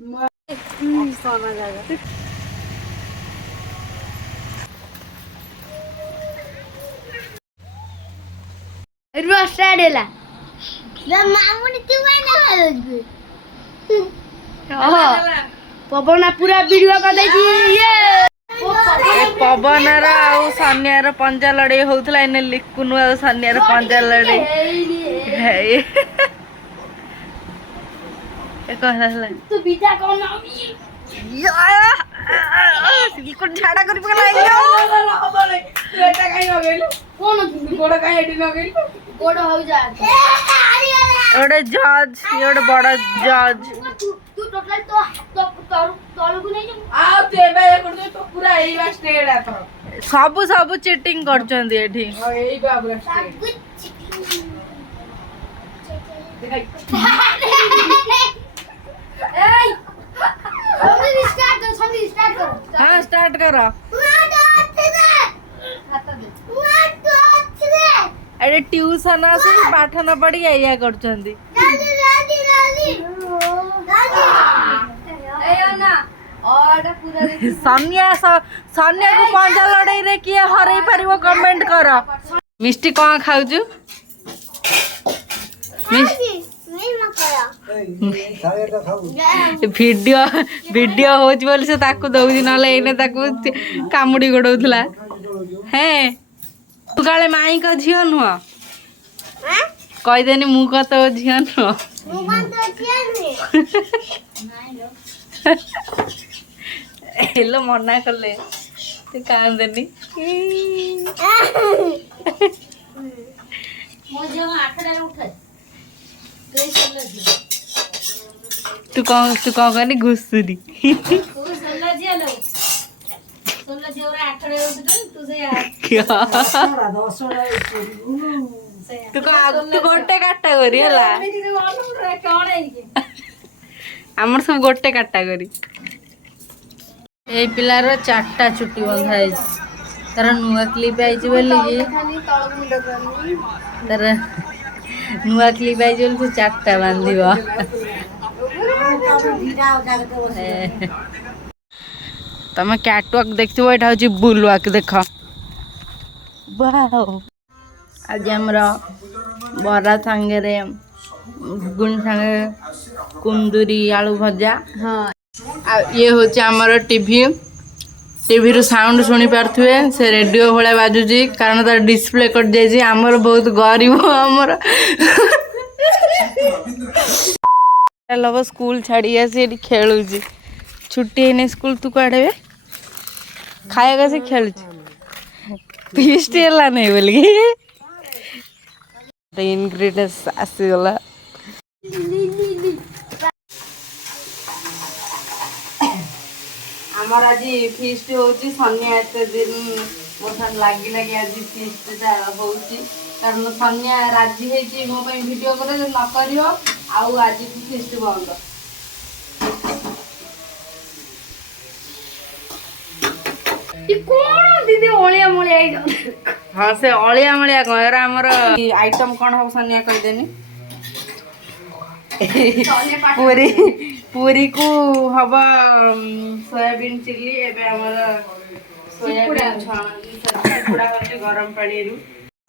सोना जाएगा रोस्टेड पवन पूरा वीडियो कर पवन सन्यार पंजा लड़े होता इन लिकुनु आ सन्यार पंजा लड़े तू बीटा कौन झाड़ा कर गोटे जज ये गोटे बड़ जज तू टोटल तो तळକୁ नै आ तेबे तो पूरा एई बा स्टेड आतो सब सब चीटिंग करछन एठी हां एई बाबरा स्टेड देखाई एई अभी स्टार्ट करो हां स्टार्ट करो अरे ट्यूशन आसे पाठ न पढ़ी आइया करछन सन्या को पंजा लड़ाई रे किए हरई पारिबो कमेंट कर मिष्टी कौन खाउजु वीडियो वीडियो होज बोली से ताकू दउजी नले एने ताकू कामुडी गडौथला हैं तू काले माई का झियो नुह कहि देनी मु क तो झियो नुह हेलो मना कले ते कांदनी मो जे 8 रे उठे तू कौन करनी घुसुरी तू गोटे काटागोरी है आमर सब गोटे काटागोरी ए पिलार 4टा चुटी बंधा है तार नुआ क्लिप आई तार नुआ क्लिप आई 4टा बांधिब तमें कैटवॉक देखो ये हूँ बुल वाक देख आज आमर बरा सांगे गुण सांगे कुंदूरी आलू भजा हाँ ये हूँ आमर टीवी टीवी रू साउंड शुणी पारे से रेडियो भाया बाजुची कारण तार डिस्प्ले कट जाइए आमर बहुत गरीब आमर लव स्कूल छाड़ी आसी खेलु छुट्टी है स्कूल तू कड़े खाया से खेलु फीस्ट है नहीं बोल इनग्रेडिएंट्स आसीगला आमर आज फीस्ट होची सन्या एते दिन मोठन लागी लागी आज फीस्ट होची कारण सन्या राजी है मो वीडियो करे न करियो आउ आज फीस्ट बंद कौन दीदी ओलिया मोलिया हाँ से अलिया मलिया कह आमर आइटम कौन हम सनिया कहदेनी पूरी पूरी को हम सोयाबीन चिल्ली एबे हमर सोयाबीन छुड़ा होची गरम पानी रु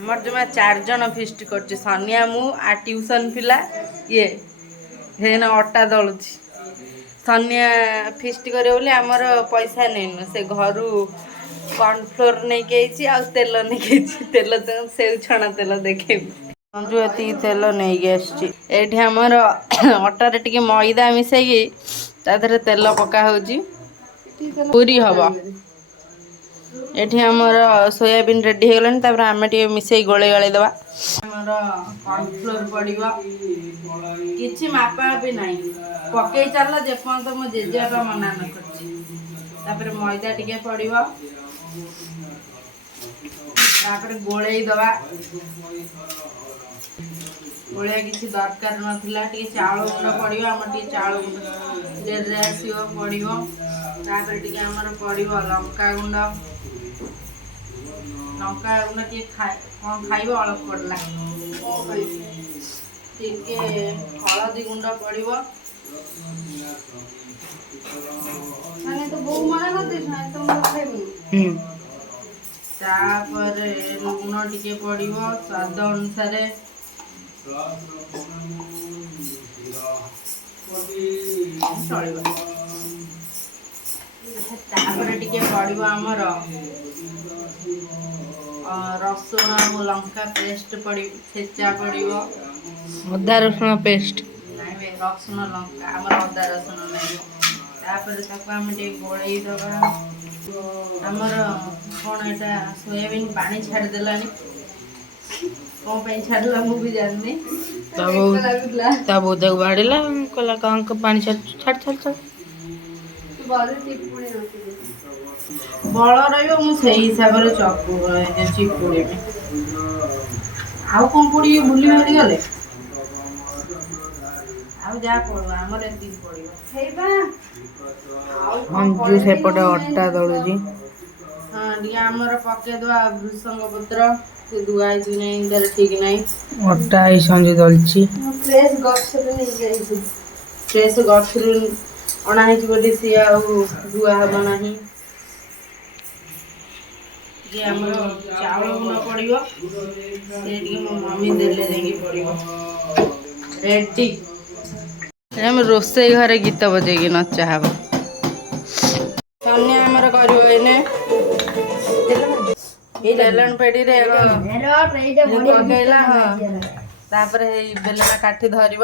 हमर जमा 4 जन फीस्ट करछि सनिया मु आ ट्यूशन पिला ये हेना अट्टा दळुछि सनिया फीस्ट करे बोले आमर पैसा नैनु से घरु कॉर्नफ्लोर नहीं के आ तेल नहीं तेल से छणा तेल देखे मंजू एति तेल नहीं गए आमर अटारे टिके मैदा मिसई तादर तेल पका होची पूरी हम ये आमर सोयाबीन रेडी हो गलानी तापर आमे टिके मिसई गोले गले दबा आमर कॉर्नफ्लोर पड़िबा किछि मापा भी नहीं पकई चल जेपर्यंत मो जेजेबा मना न करछि तापर मैदा टिके पड़िबा तापर गोले दबा गोलिया किसी दरकार नाला टे चाउल गुंड पड़ो आम टे चाउल गुंड डेरे आसो पड़ो तापर टे आमर पड़ो लंका गुंड टे कौन खाइब अल्प पड़ला टे हलदी गुंड पड़ो ମାନେ ତ ବୋଉ ମନା କରିଦେଇଛୁ ନା ତ ମୁଁ ଖାଇବୁନି। ତାପରେ ଲୁଣ ଟିକେ ପଡ଼ିବ ସ୍ୱାଦ ଅନୁସାରେ। ଚଳିବ। ତାପରେ ଟିକେ ପଡ଼ିବ ଆମର ରସୁଣ ଆଉ ଲଙ୍କା ପେଷ୍ଟ ପଡ଼ିବ, ଛେଚା ପଡ଼ିବ। ଅଦା ରସୁଣ ପେଷ୍ଟ। ନାଇଁ ବେ ରସୁଣ ଲଙ୍କା, ଆମର ଅଦା ରସୁଣ ନାହିଁ। ତାପରେ ତାକୁ ଆମେ ଟିକେ ଗୋଳେଇ ଦେବା। ଆମର କ'ଣ ଏଇଟା ସୋୟାବିନ୍ ପାଣି ଛାଡ଼ିଦେଲାଣି, କ'ଣ ପାଇଁ ଛାଡ଼ିଲା ମୁଁ ବି ଜାଣିନି। ତା ବୋଉ ତାକୁ ବାଡ଼ିଲା କହିଲା କାଙ୍କ ପାଣି ଛାଡ଼ ଛାଡ଼ ଛାଡ଼ ଛାଡ଼। ତୁ ବଲ ଚିପୁଣି ନଥିବୁ। ବଳ ରହିବ, ମୁଁ ସେଇ ହିସାବରେ ଚିପୁଡ଼ିବି। ଆଉ କ'ଣ ପଡ଼ିବ ଭୁଲି ଭାଲି ଗଲେ? ଆଉ ଯାହା ପଡ଼ିବ ଆମର ଏତିକି ପଡ଼ିବ। ହେଇବା ଅଞ୍ଜୁ ସେପଟେ ଅଟା ଦଳୁଛି। ହଁ ଟିକେ ଆମର ପକେଇଦବା ଭୃଷଙ୍ଗ ପତ୍ର, ସେ ଧୁଆ ହେଇଛି ନାହିଁ ତାର ଠିକ ନାହିଁ। ଅଟା ଏଇ ସଞ୍ଜୁ ଦଳୁଛି। ଫ୍ରେଶ ଗଛରୁ ନେଇକି ଆଇଛି। ଫ୍ରେଶ ଗଛରୁ ଅଣା ହେଇଛି ବୋଲି ସିଏ ଆଉ ଧୁଆ ହବ ନାହିଁ। ଯେ ଆମର ଚାଉଳ ଗୁଣ୍ଡ ପଡ଼ିବ, ସେ ଟିକେ ମୋ ମମି ଦେଲେ ଯାଇକି ପଡ଼ିବ। ରେଡି। ଆମେ ରୋଷେଇ ଘରେ ଗୀତ ବଜେଇକି ନଚା ହବ। ସନ୍ଧ୍ୟା ଆମର କରିବ ଏଇନେ ବେଲଣ ପେଡ଼ିରେ ପକେଇଲା। ହଁ, ତାପରେ ଏଇ ବେଲଣା କାଠି ଧରିବ।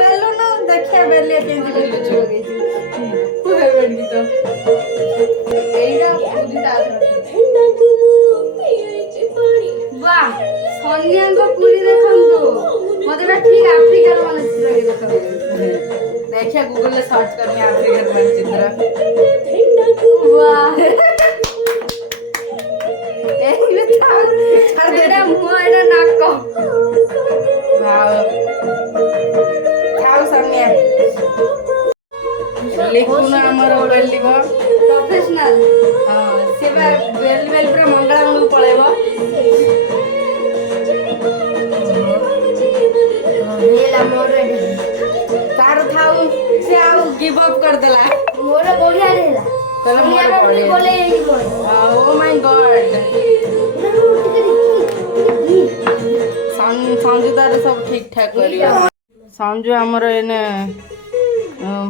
ବେଲୁନ ଦେଖିଆ ବେଲିଆ କେମିତି ବେଲୁଛୁ। ବାଃ, ସନ୍ୟାଙ୍କ ପୁରୀ ଦେଖନ୍ତୁ। ମତେ ଏଟା ଠିକ ଆଫ୍ରିକାର ମାନଚିତ୍ର ଦେଖାଯାଉଛି। ଦେଖିଆ ଗୁଗଲରେ ସର୍ଚ୍ଚ କରିନି ଆଫ୍ରିକାର ମାନଚିତ୍ର। ବାଃ, ଏଇଟା ମୁହଁ, ଏଇଟା ନାକ। ଖାଉ ସନ୍ୟା। ଲିଖୁନ ଆମର ବେଲିବ ପ୍ରଫେସନାଲ। ହଁ, ସେ ବା ବେଲି ବେଲି ପୁରା ମଙ୍ଗଳାଙ୍କୁ ପଳେଇବ। ତାର ଥାଉ, ସେ ଆଉ ଗିଭ୍ ଅପ୍ କରିଦେଲା। ମୋର ବଢିଆ ହେଲା। କହିଲା ମୋର ବଢିଆ। ଓ ମାଇ ଗଡ୍। ସଞ୍ଜୁ ତାର ସବୁ ଠିକ ଠାକ କରିବ। ସଞ୍ଜୁ ଆମର ଏଇନେ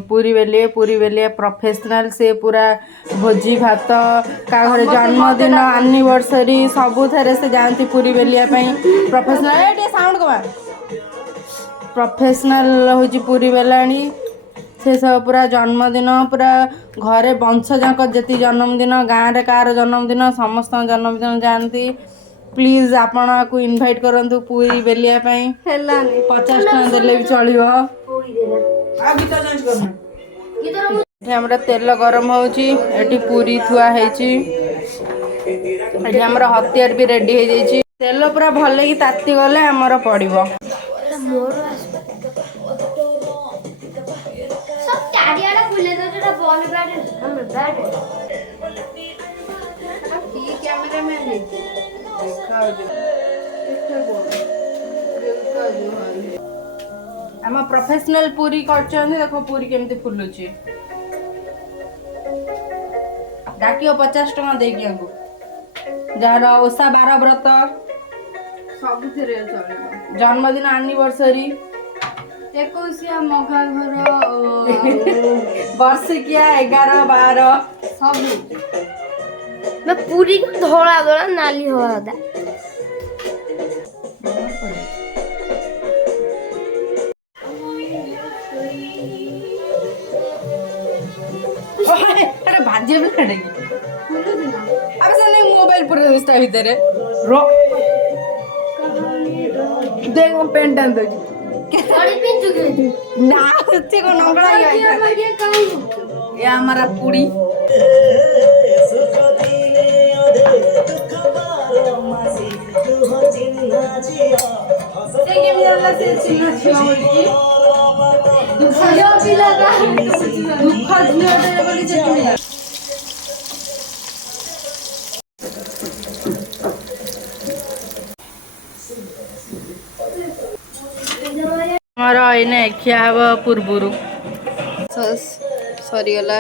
ପୁରୀ ବେଲିଏ ପ୍ରଫେସନାଲ। ସେ ପୁରା ଭୋଜି ଭାତ, କାହା ଘରେ ଜନ୍ମଦିନ, ଆନିଭର୍ସରୀ ସବୁଥିରେ ସେ ଯାଆନ୍ତି ପୁରୀ ବେଲିବା ପାଇଁ। ପ୍ରଫେସନାଲ। ଟିକେ ସାଉଣ୍ଡ କମା। ପ୍ରଫେସନାଲ ହେଉଛି ପୁରୀ ବେଲାଣି। ସେ ସବୁ ପୁରା ଜନ୍ମଦିନ, ପୁରା ଘରେ ବଂଶ ଯାକ ଯେତିକି ଜନ୍ମଦିନ, ଗାଁରେ କାହାର ଜନ୍ମଦିନ, ସମସ୍ତଙ୍କ ଜନ୍ମଦିନ ଯାଆନ୍ତି। ପ୍ଲିଜ ଆପଣ ଆକୁ ଇନଭାଇଟ୍ କରନ୍ତୁ ପୁରୀ ବେଲିବା ପାଇଁ। ହେଲାନି 50 ଟଙ୍କା ଦେଲେ ବି ଚଳିବ। ଏଠି ଆମର ତେଲ ଗରମ ହଉଛି, ଏଠି ପୁରୀ ଥୁଆ ହେଇଛି, ଏଠି ଆମର ହତିଆର ବି ରେଡି ହେଇଯାଇଛି। ତେଲ ପୁରା ଭଲକି ତାତି ଗଲେ ଆମର ପଡିବ। ଆମ ପ୍ରଫେସନାଲ ପୁରୀ କରୁଛନ୍ତି, ଦେଖ ପୁରୀ କେମିତି ଫୁଲୁଛି। ଡାକିବ 50 ଟଙ୍କା ଦେଇକି ଆଙ୍କୁ, ଯାହାର ଓଷା ବାର ବ୍ରତ ସବୁଥିରେ ଚଳିବ। ଜନ୍ମଦିନ, ଆନିଭର୍ସରୀ, 21 ମଘା ଘର, ବର୍ଷିକିଆ, 11, 12 ସବୁ। ପୁରୀ ଧଳା ଧଳା ନାଲି ହଳଦା। ଭାଜିବ ପିଲାଟା କି? ଆବେ ସେ ମୋବାଇଲ ପୁରେଇ ଦଉଛି ତା ଭିତରେ। ଦେখ ମୋ ପେଣ୍ଟ ଟାଣି ଦଉଛି। ନା ସେ କଣ ନଙ୍ଗଳା ଏ ଆମର ପୁଡ଼ି। ସେ କେମିତି ଜାଣିଲା ସେ ଚିହ୍ନା ଝିଅ ବୋଲିକି? ଝିଅ ପିଲାଟା ଦୁଃଖ ଝିଅଟେ ବୋଲି ସେ କେମିତି ଜାଣିଲା? ମୋର ଏଇନେ ଖିଆ ହବ ପୂର୍ବରୁ। ସସ୍ ସରିଗଲା।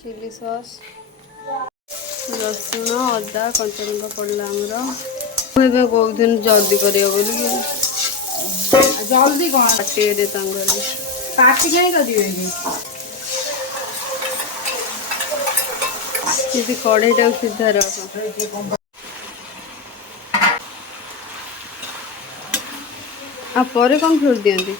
ଚିଲି ସସ୍, ରସୁଣ, ଅଦା, କଞ୍ଚା ଲଙ୍କା ପଡ଼ିଲା ଆମର। ମୁଁ ଏବେ କହୁଥିଲି ଜଲ୍ଦି କରିବ ବୋଲି ଜଲ୍ଦି କ'ଣ ପାଟିରେ ତାଙ୍କର ପାଟି କାହିଁ କରିବେ କି? ଯଦି କଢ଼େଇଟାକୁ ସିଧା ରଖ। ଆଉ ପରେ କ'ଣ ଫ୍ରୁଟ୍ ଦିଅନ୍ତି?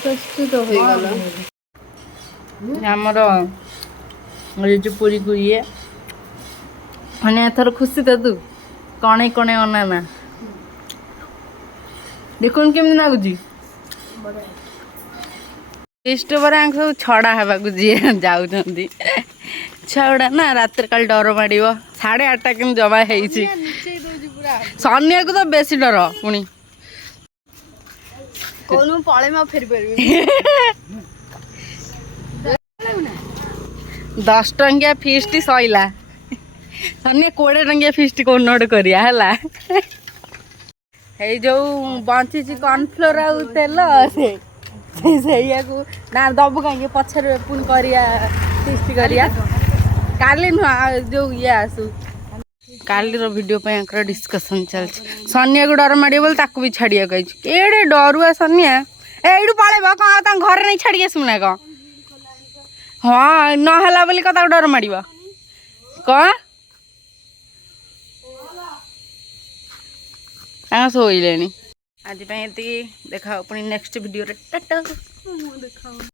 ପ୍ରସ୍ତୁତ ହୋଇଗଲା। ଆମର ଯୋଉ ପୁରୀକୁ ଇଏ ମାନେ ଏଥର ଖୁସି ତ ତୁ କଣେ କଣେ ଅନାନା ଦେଖୁନ କେମିତି ଲାଗୁଛି। ଫିଷ୍ଟ ପରେ ଆଙ୍କ ସବୁ ଛଡ଼ା ହେବାକୁ ଯିଏ ଯାଉଛନ୍ତି ଛୁଆଗୁଡ଼ା ନା ରାତିରେ କାଲି ଡର ମାଡ଼ିବ। 8:30 କେମିତି ଜମା ହେଇଛି। ସନିଆକୁ ତ ବେଶୀ ଡର ପୁଣି କହୁନୁ ପଳେଇ ଆଉ ଫେରି ପାରିବି। 10 ଟଙ୍କିଆ ଫିଷ୍ଟ ସଇଲା। ସନିଆ 20 ଟଙ୍କିଆ ଫିଷ୍ଟ କୋଉଦିନ ଗୋଟେ କରିବା ହେଲା। ଏଇ ଯୋଉ ବଞ୍ଚିଛି କର୍ଣ୍ଣଫ୍ଲୋର ଆଉ ତେଲ ସେଇଆକୁ ନା ଦବୁ କାହିଁକି ପଛରେ ପୁଣି କରିବା ଫିଷ୍ଟ କରିବା। କାଲି ନୁହଁ ଯୋଉ ଇଏ ଆସୁ କାଲିର ଭିଡ଼ିଓ ପାଇଁ ଆଙ୍କର ଡିସ୍କସନ୍ ଚାଲିଛି। ସନିଆକୁ ଡର ମାଡ଼ିବ ବୋଲି ତାକୁ ବି ଛାଡ଼ିବାକୁ ଆଇଛୁ। ଏଡ଼େ ଡରୁଆ ସନିଆ ଏଇଠୁ ପଳେଇବ କ'ଣ ଆଉ ତାଙ୍କ ଘରେ ନେଇ ଛାଡ଼ିକି ଆସିବୁ ନା କ'ଣ? ହଁ ନହେଲା ବୋଲି କ'ଣ ତାକୁ ଡର ମାଡ଼ିବ କ'ଣ? ତାଙ୍କ ଶୋଇଲେଣି। ଆଜି ପାଇଁ ଏତିକି। ଦେଖା ପୁଣି ନେକ୍ସଟ ଭିଡ଼ିଓରେ। ଟାଟା।